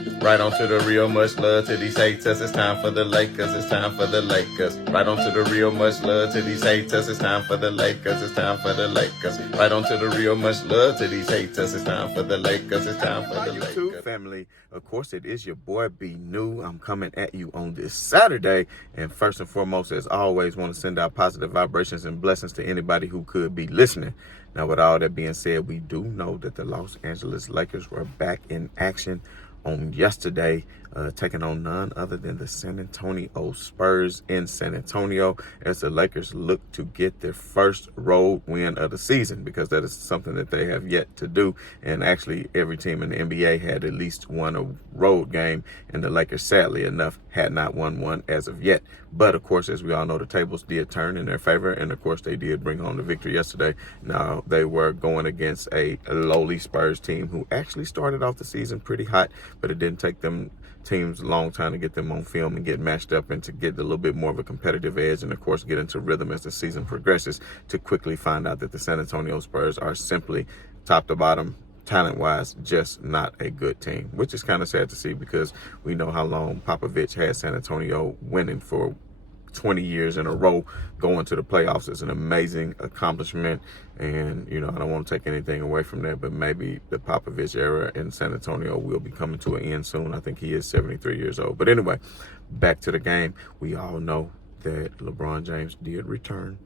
Right on to the real, much love to these haters. It's time for the Lakers. It's time for the Lakers. Right on to the real, much love to these haters. It's time for the Lakers. It's time for the Lakers. Right on to the real, much love to these haters. It's time for the Lakers. It's time for the Lakers. YouTube family, of course, it is your boy B New. I'm coming at you on this Saturday, and first and foremost, as always, want to send out positive vibrations and blessings to anybody who could be listening. Now, with all that being said, we do know that the Los Angeles Lakers were back in action on yesterday, taking on none other than the San Antonio Spurs in San Antonio, as the Lakers look to get their first road win of the season, because that is something that they have yet to do. And actually, every team in the NBA had at least won a road game, and the Lakers, sadly enough, had not won one as of yet. But of course, as we all know, the tables did turn in their favor, and of course, they did bring home the victory yesterday. Now, they were going against a lowly Spurs team who actually started off the season pretty hot, but it didn't take them teams a long time to get them on film and get matched up and to get a little bit more of a competitive edge, and of course get into rhythm as the season progresses, to quickly find out that the San Antonio Spurs are simply, top to bottom, talent-wise, just not a good team, which is kind of sad to see, because we know how long Popovich had San Antonio winning for 20 years in a row. Going to the playoffs is an amazing accomplishment, and I don't want to take anything away from that, but maybe the Popovich era in San Antonio will be coming to an end soon. I think he is 73 years old. But anyway, back to the game. We all know that LeBron James did return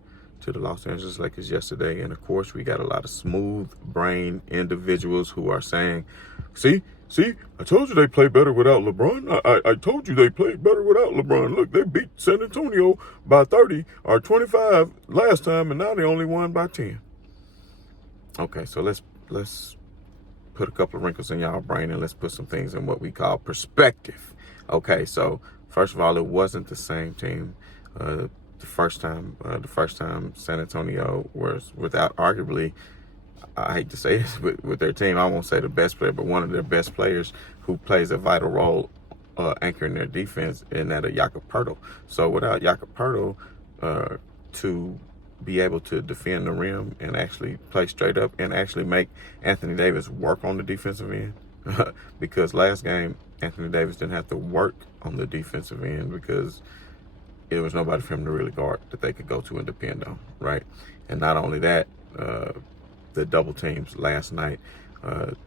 to the Los Angeles Lakers yesterday, and of course we got a lot of smooth brain individuals who are saying, see, I told you they play better without LeBron. I told you they played better without LeBron. Look, they beat San Antonio by 30 or 25 last time, and now they only won by 10. Okay, so let's put a couple of wrinkles in y'all brain, and let's put some things in what we call perspective. Okay, so first of all, it wasn't the same team. The first time San Antonio was without, arguably, I hate to say this, with their team, I won't say the best player, but one of their best players who plays a vital role anchoring their defense, and that of Jakob Poeltl. So without Jakob Poeltl to be able to defend the rim and actually play straight up and actually make Anthony Davis work on the defensive end, because last game Anthony Davis didn't have to work on the defensive end because there was nobody for him to really guard that they could go to and depend on, right? And not only that, the double teams last night,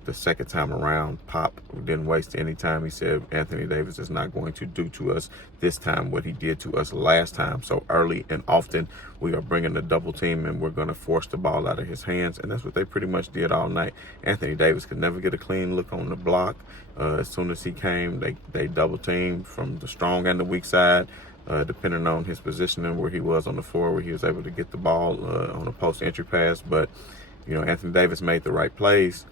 the second time around, Pop didn't waste any time. He said Anthony Davis is not going to do to us this time what he did to us last time. So early and often we are bringing the double team, and we're going to force the ball out of his hands. And that's what they pretty much did all night. Anthony Davis could never get a clean look on the block. As soon as he came, they double teamed from the strong and the weak side. Depending on his positioning, where he was on the floor, where he was able to get the ball on a post-entry pass. But, Anthony Davis made the right plays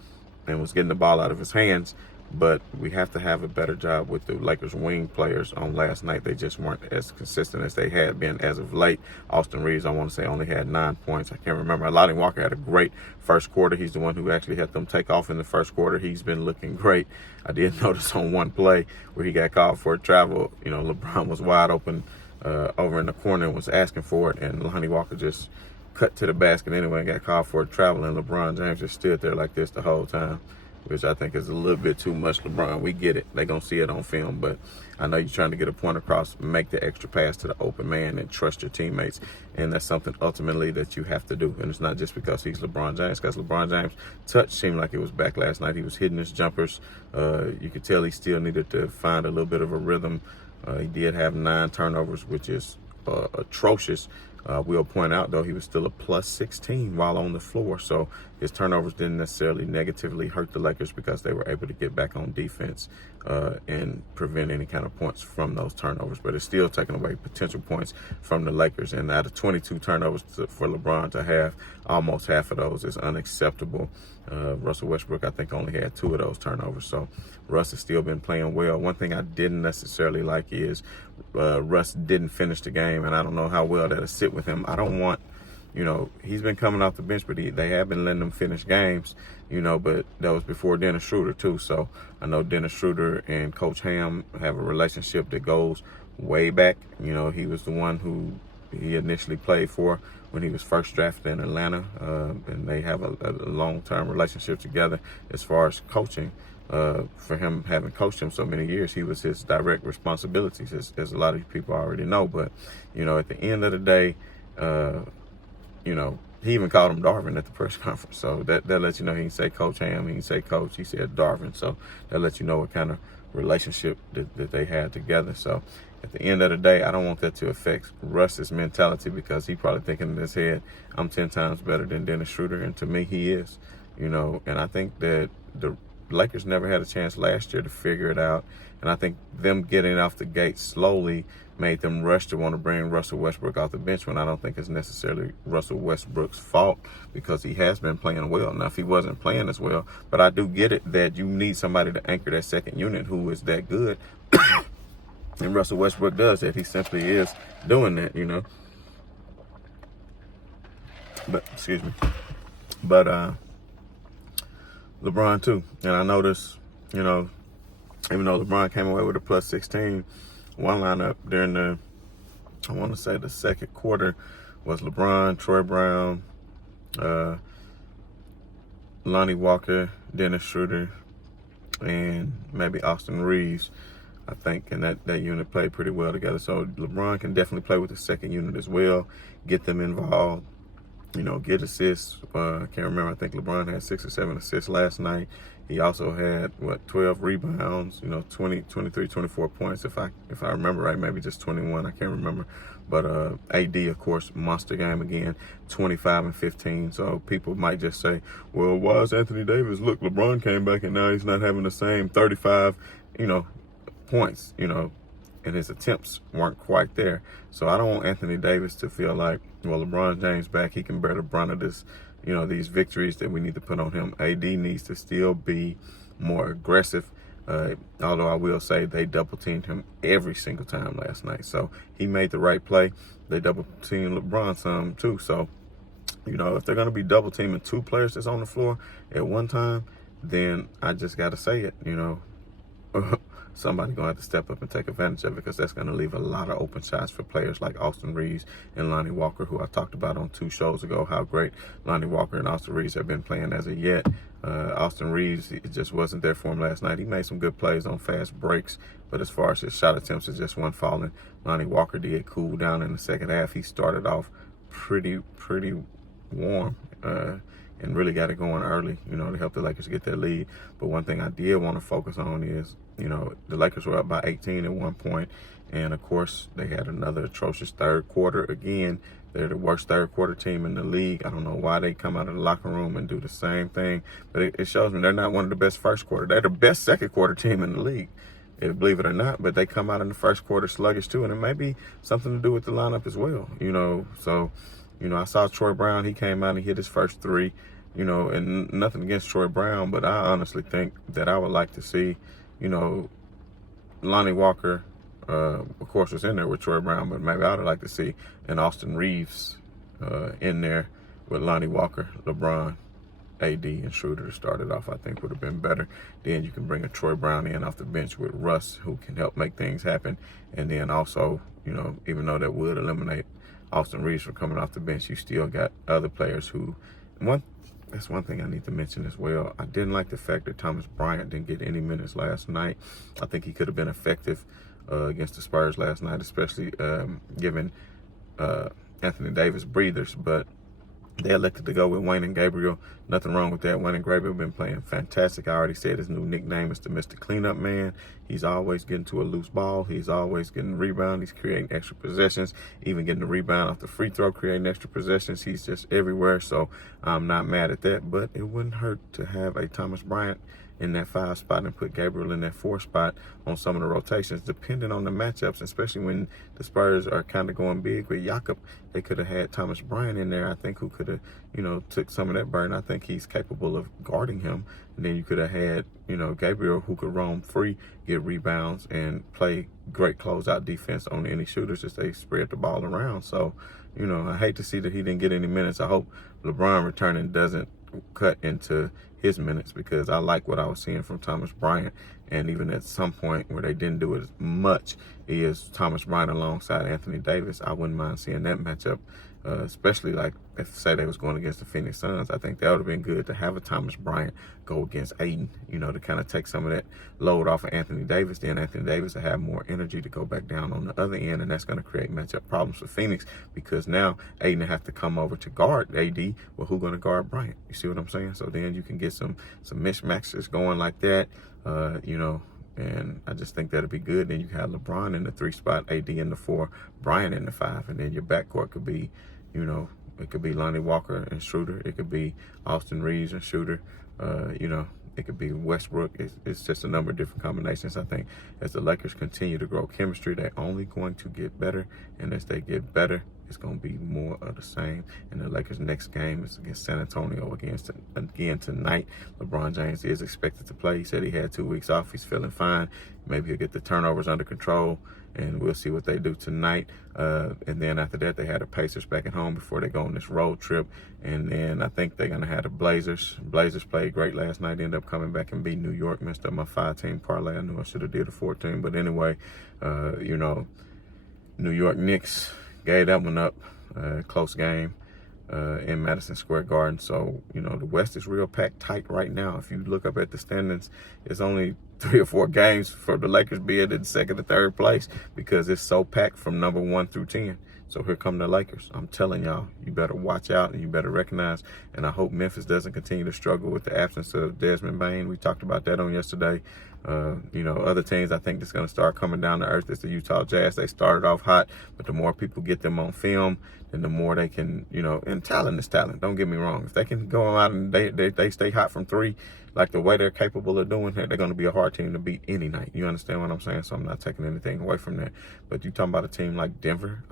and was getting the ball out of his hands. But we have to have a better job with the Lakers wing players on last night. They just weren't as consistent as they had been as of late. Austin Reeves, I want to say, only had 9 points. I can't remember. Lonnie Walker had a great first quarter. He's the one who actually had them take off in the first quarter. He's been looking great. I did notice on one play where he got called for a travel, LeBron was wide open over in the corner and was asking for it, and Lonnie Walker just cut to the basket anyway and got called for a travel, and LeBron James just stood there like this the whole time, which I think is a little bit too much. LeBron, we get it. They're going to see it on film, but I know you're trying to get a point across, make the extra pass to the open man and trust your teammates, and that's something ultimately that you have to do. And it's not just because he's LeBron James, because LeBron James' touch seemed like it was back last night. He was hitting his jumpers. You could tell he still needed to find a little bit of a rhythm. He did have 9 turnovers, which is atrocious. We'll point out, though, he was still a plus 16 while on the floor. So his turnovers didn't necessarily negatively hurt the Lakers, because they were able to get back on defense and prevent any kind of points from those turnovers. But it's still taking away potential points from the Lakers. And out of 22 turnovers for LeBron to have, almost half of those is unacceptable. Russell Westbrook, I think, only had 2 of those turnovers. So Russ has still been playing well. One thing I didn't necessarily like is Russ didn't finish the game, and I don't know how well that'll sit with him. I don't want, he's been coming off the bench, but they have been letting him finish games, but that was before Dennis Schruder too. So I know Dennis Schruder and Coach Ham have a relationship that goes way back. He was the one who he initially played for when he was first drafted in Atlanta, and they have a long-term relationship together as far as coaching. for him having coached him so many years, he was his direct responsibilities, as a lot of people already know. But, at the end of the day, he even called him Darvin at the press conference. So that lets you know he didn't say Coach Ham, he didn't say Coach, he said Darvin. So that lets you know what kind of relationship that they had together. So at the end of the day, I don't want that to affect Russ's mentality, because he probably thinking in his head, I'm 10 times better than Dennis Schruder. And to me, he is, and I think that the Lakers never had a chance last year to figure it out. And I think them getting off the gate slowly made them rush to want to bring Russell Westbrook off the bench, when I don't think it's necessarily Russell Westbrook's fault, because he has been playing well. Now, if he wasn't playing as well, but I do get it that you need somebody to anchor that second unit who is that good. And Russell Westbrook does that. He simply is doing that, But, excuse me. But LeBron too. And I noticed, even though LeBron came away with a plus 16, one lineup during I want to say the second quarter was LeBron, Troy Brown, Lonnie Walker, Dennis Schruder, and maybe Austin Reeves, I think. And that unit played pretty well together. So LeBron can definitely play with the second unit as well, get them involved, get assists. I can't remember. I think LeBron had 6 or 7 assists last night. He also had 12 rebounds, 20, 23, 24 points if I remember right, maybe just 21, I can't remember. But AD, of course, monster game again, 25 and 15. So people might just say, well, why is Anthony Davis? Look, LeBron came back and now he's not having the same 35, points, and his attempts weren't quite there. So I don't want Anthony Davis to feel like, well, LeBron James back, he can bear the brunt of this, these victories that we need to put on him. AD needs to still be more aggressive, although I will say they double-teamed him every single time last night. So he made the right play. They double-teamed LeBron some too. So, if they're going to be double-teaming 2 players that's on the floor at one time, then I just got to say it, somebody gonna have to step up and take advantage of it, because that's gonna leave a lot of open shots for players like Austin Reeves and Lonnie Walker, who I talked about on 2 shows ago, how great Lonnie Walker and Austin Reeves have been playing as of yet. Austin Reeves, it just wasn't there for him last night. He made some good plays on fast breaks, but as far as his shot attempts, it just wasn't falling. Lonnie Walker did cool down in the second half. He started off pretty warm, and really got it going early, to help the Lakers get their lead. But one thing I did want to focus on is, the Lakers were up by 18 at one point, and of course they had another atrocious third quarter again. They're the worst third quarter team in the league. I don't know why they come out of the locker room and do the same thing, but it shows me they're not one of the best first quarter. They're the best second quarter team in the league, believe it or not, but they come out in the first quarter sluggish too, and it may be something to do with the lineup as well, so I saw Troy Brown. He came out and hit his first 3, and nothing against Troy Brown, but I honestly think that I would like to see, Lonnie Walker, of course, was in there with Troy Brown, but maybe I would like to see an Austin Reeves in there with Lonnie Walker, LeBron, AD, and Schroeder to start it off. I think would have been better. Then you can bring a Troy Brown in off the bench with Russ, who can help make things happen. And then also, even though that would eliminate Austin Reeves from coming off the bench, you still got other players who, that's one thing I need to mention as well. I didn't like the fact that Thomas Bryant didn't get any minutes last night. I think he could have been effective against the Spurs last night, especially giving Anthony Davis breathers. But they elected to go with Wayne and Gabriel. Nothing wrong with that. Wayne and Gabriel have been playing fantastic. I already said his new nickname is the Mr. Cleanup Man. He's always getting to a loose ball. He's always getting a rebound. He's creating extra possessions, even getting the rebound off the free throw, creating extra possessions. He's just everywhere, so I'm not mad at that. But it wouldn't hurt to have a Thomas Bryant in that 5 spot and put Gabriel in that 4 spot on some of the rotations, depending on the matchups, especially when the Spurs are kind of going big with Jakob. They could have had Thomas Bryant in there, I think, who could have, took some of that burn. I think he's capable of guarding him. And then you could have had, Gabriel, who could roam free, get rebounds, and play great closeout defense on any shooters as they spread the ball around. So, I hate to see that he didn't get any minutes. I hope LeBron returning doesn't cut into his minutes, because I like what I was seeing from Thomas Bryant. And even at some point where they didn't do it as much, is Thomas Bryant alongside Anthony Davis. I wouldn't mind seeing that matchup especially like if say they was going against the Phoenix Suns. I think that would have been good to have a Thomas Bryant go against Aiden, you know, to kind of take some of that load off of Anthony Davis. Then Anthony Davis will have more energy to go back down on the other end, and that's going to create matchup problems for Phoenix, because now Aiden will have to come over to guard AD. Well, who's going to guard Bryant? You see what I'm saying? So then you can get some mismatches going like that, you know. And I just think that'd be good. Then you have LeBron in the 3 spot, AD in the 4, Bryant in the 5. And then your backcourt could be, you know, it could be Lonnie Walker and Schruder. It could be Austin Reeves and Schruder. You know, it could be Westbrook. It's just a number of different combinations. I think as the Lakers continue to grow chemistry, they're only going to get better. And as they get better, it's going to be more of the same. And the Lakers' next game is against San Antonio again tonight. LeBron James is expected to play. He said he had 2 weeks off. He's feeling fine. Maybe he'll get the turnovers under control, and we'll see what they do tonight. And then after that, they had the Pacers back at home before they go on this road trip. And then I think they're going to have the Blazers. Blazers played great last night. Ended up coming back and beat New York. Messed up my 5-team parlay. I knew I should have did a 14. But anyway, you know, New York Knicks gave that one up, close game in Madison Square Garden. So, you know, the West is real packed tight right now. If you look up at the standings, it's only 3 or 4 games for the Lakers being in second or third place, because it's so packed from number 1 through 10. So here come the Lakers. I'm telling y'all, you better watch out and you better recognize. And I hope Memphis doesn't continue to struggle with the absence of Desmond Bane. We talked about that on yesterday. You know, other teams I think that's going to start coming down to earth is the Utah Jazz. They started off hot, but the more people get them on film, then the more they can, you know, and talent is talent. Don't get me wrong. If they can go out and they stay hot from 3, like the way they're capable of doing, they're going to be a hard team to beat any night. You understand what I'm saying? So I'm not taking anything away from that. But you talking about a team like Denver,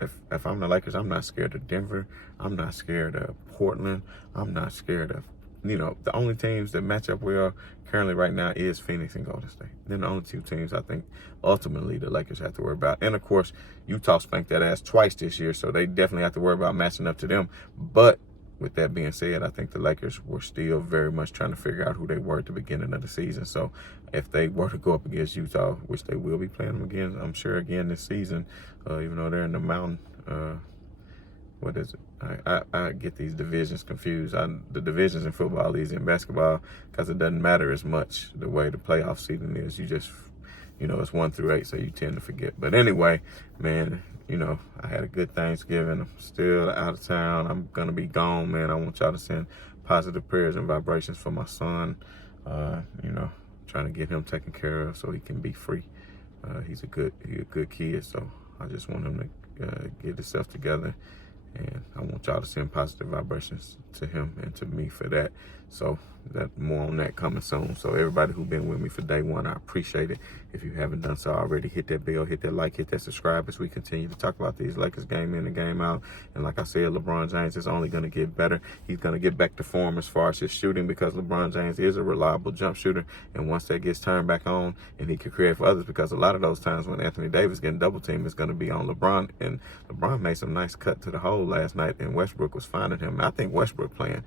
if I'm the Lakers, I'm not scared of Denver. I'm not scared of Portland. I'm not scared of, you know, the only teams that match up well currently right now is Phoenix and Golden State. Then the only 2 teams I think ultimately the Lakers have to worry about. And of course, Utah spanked that ass twice this year, so they definitely have to worry about matching up to them. But with that being said, I think the Lakers were still very much trying to figure out who they were at the beginning of the season. So if they were to go up against Utah, which they will be playing them again, I'm sure again this season, even though they're in the mountain, what is it? I get these divisions confused. The divisions in football is in basketball, because it doesn't matter as much the way the playoff season is. You just, you know, it's 1 through 8, so you tend to forget. But anyway, man, you know, I had a good Thanksgiving. I'm still out of town. I'm going to be gone, man. I want y'all to send positive prayers and vibrations for my son. You know, trying to get him taken care of so he can be free. He's a good kid, so I just want him to get himself together. And I want y'all to send positive vibrations to him and to me for that. So that more on that coming soon. So everybody who's been with me for day 1, I appreciate it. If you haven't done so already, hit that bell, hit that like, hit that subscribe as we continue to talk about these Lakers game in and game out. And like I said, LeBron James is only going to get better. He's going to get back to form as far as his shooting, because LeBron James is a reliable jump shooter. And once that gets turned back on, and he can create for others, because a lot of those times when Anthony Davis getting double teamed is going to be on LeBron. And LeBron made some nice cut to the hole last night, and Westbrook was finding him. I think Westbrook playing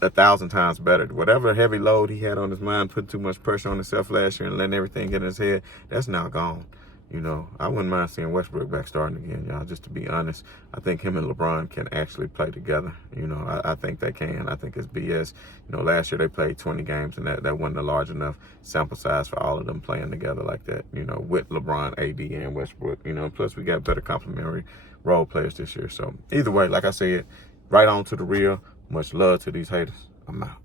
1,000 times better. Whatever heavy load he had on his mind, putting too much pressure on himself last year and letting everything get in his head, that's now gone. You know, I wouldn't mind seeing Westbrook back starting again, y'all, just to be honest. I think him and LeBron can actually play together. You know, I think they can. I think it's BS. You know, last year they played 20 games, and that wasn't a large enough sample size for all of them playing together like that, you know, with LeBron, AD, and Westbrook. You know, plus we got better complementary role players this year. So either way, like I said, right on to the real. Much love to these haters. I'm out.